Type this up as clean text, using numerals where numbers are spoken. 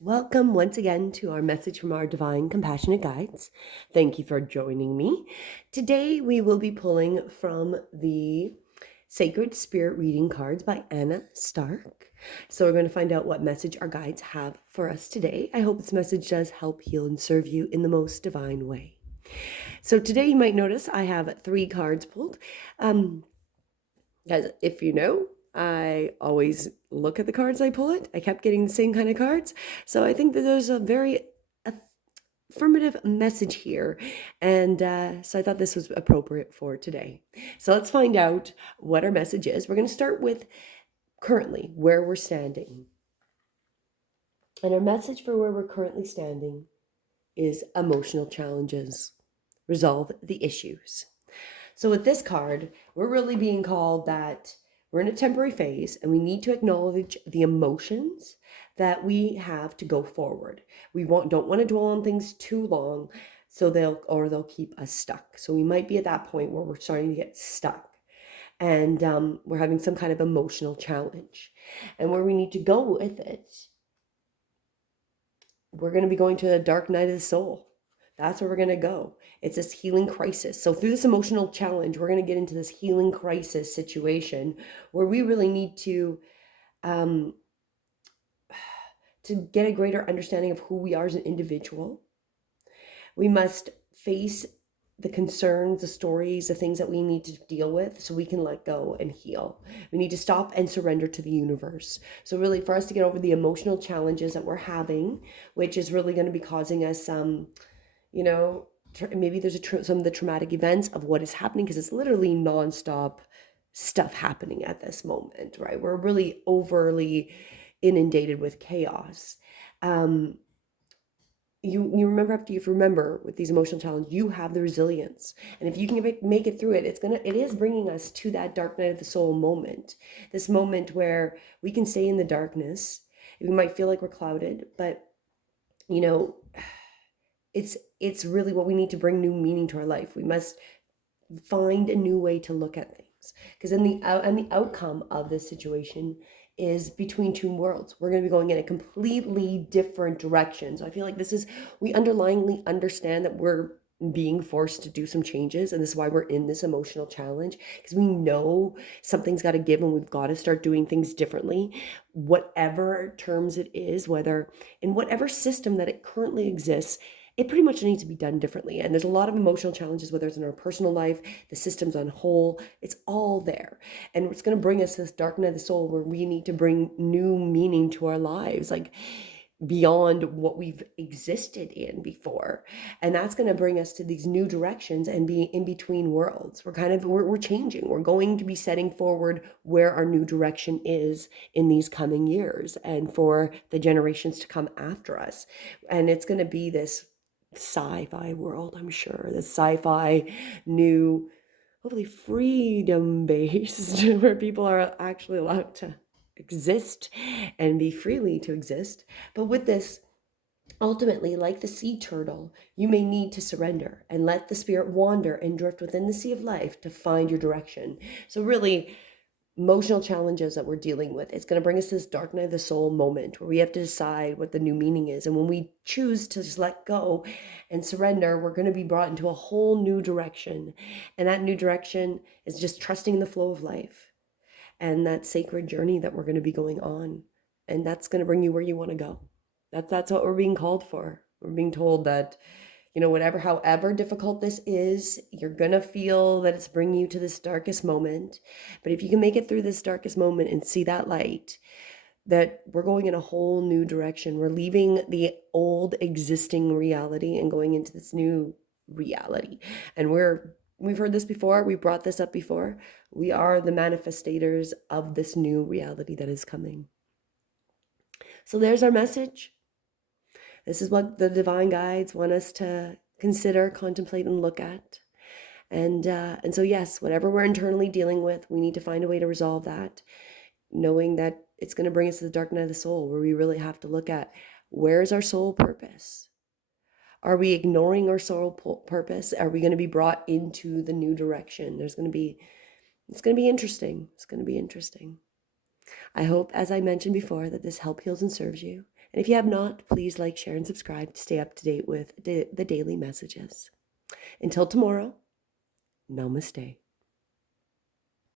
Welcome once again to our message from our divine compassionate guides. Thank you for joining me. Today we will be pulling from the Sacred Spirit Reading Cards by Anna Stark. So we're going to find out what message our guides have for us today. I hope this message does help heal and serve you in the most divine way. So today you might notice I have 3 cards pulled. As if you know, I always look at the cards I pull it. I kept getting the same kind of cards. So I think that there's a very affirmative message here. And so I thought this was appropriate for today. So let's find out what our message is. We're going to start with currently where we're standing. And our message for where we're currently standing is emotional challenges. Resolve the issues. So with this card, we're really being called that we're in a temporary phase and we need to acknowledge the emotions that we have to go forward. We don't want to dwell on things too long so they'll keep us stuck. So we might be at that point where we're starting to get stuck and we're having some kind of emotional challenge. And where we need to go with it, we're going to be going to the dark night of the soul. That's where we're going to go. It's this healing crisis. So through this emotional challenge, we're going to get into this healing crisis situation where we really need um, to get a greater understanding of who we are as an individual. We must face the concerns, the stories, the things that we need to deal with so we can let go and heal. We need to stop and surrender to the universe. So really for us to get over the emotional challenges that we're having, which is really going to be causing us maybe there's some of the traumatic events of what is happening, because it's literally nonstop stuff happening at this moment, right? We're really overly inundated with chaos. You remember, after you remember with these emotional challenges, you have the resilience, and if you can make it through it, it is bringing us to that dark night of the soul moment, this moment where we can stay in the darkness. We might feel like we're clouded, but you know it's really what we need to bring new meaning to our life. We must find a new way to look at things, because the outcome of this situation is between two worlds. We're going to be going in a completely different direction. So I feel like we underlyingly understand that we're being forced to do some changes, and this is why we're in this emotional challenge, because we know something's got to give and we've got to start doing things differently, whatever terms it is, whether in whatever system that it currently exists. It pretty much needs to be done differently. And there's a lot of emotional challenges, whether it's in our personal life, the systems on whole, it's all there. And it's going to bring us this dark night of the soul where we need to bring new meaning to our lives, like beyond what we've existed in before. And that's going to bring us to these new directions and be in between worlds. We're changing. We're going to be setting forward where our new direction is in these coming years and for the generations to come after us. And it's going to be this sci-fi world, I'm sure, the sci-fi new, hopefully freedom based, where people are actually allowed to exist and be freely to exist. But with this, ultimately, like the sea turtle, you may need to surrender and let the spirit wander and drift within the sea of life to find your direction. So really, emotional challenges that we're dealing with, it's going to bring us this dark night of the soul moment where we have to decide what the new meaning is. And when we choose to just let go and surrender, we're going to be brought into a whole new direction. And that new direction is just trusting the flow of life and that sacred journey that we're going to be going on. And that's going to bring you where you want to go. That's what we're being called for. We're being told that, however difficult this is, you're going to feel that it's bringing you to this darkest moment. But if you can make it through this darkest moment and see that light, that we're going in a whole new direction. We're leaving the old existing reality and going into this new reality. And we've heard this before. We brought this up before. We are the manifestators of this new reality that is coming. So there's our message. This is what the divine guides want us to consider, contemplate, and look at. And so, yes, whatever we're internally dealing with, we need to find a way to resolve that, knowing that it's going to bring us to the dark night of the soul, where we really have to look at, where's our soul purpose? Are we ignoring our soul purpose? Are we going to be brought into the new direction? It's going to be interesting. It's going to be interesting. I hope, as I mentioned before, that this help heals and serves you. And if you have not, please like, share, and subscribe to stay up to date with the daily messages. Until tomorrow, namaste.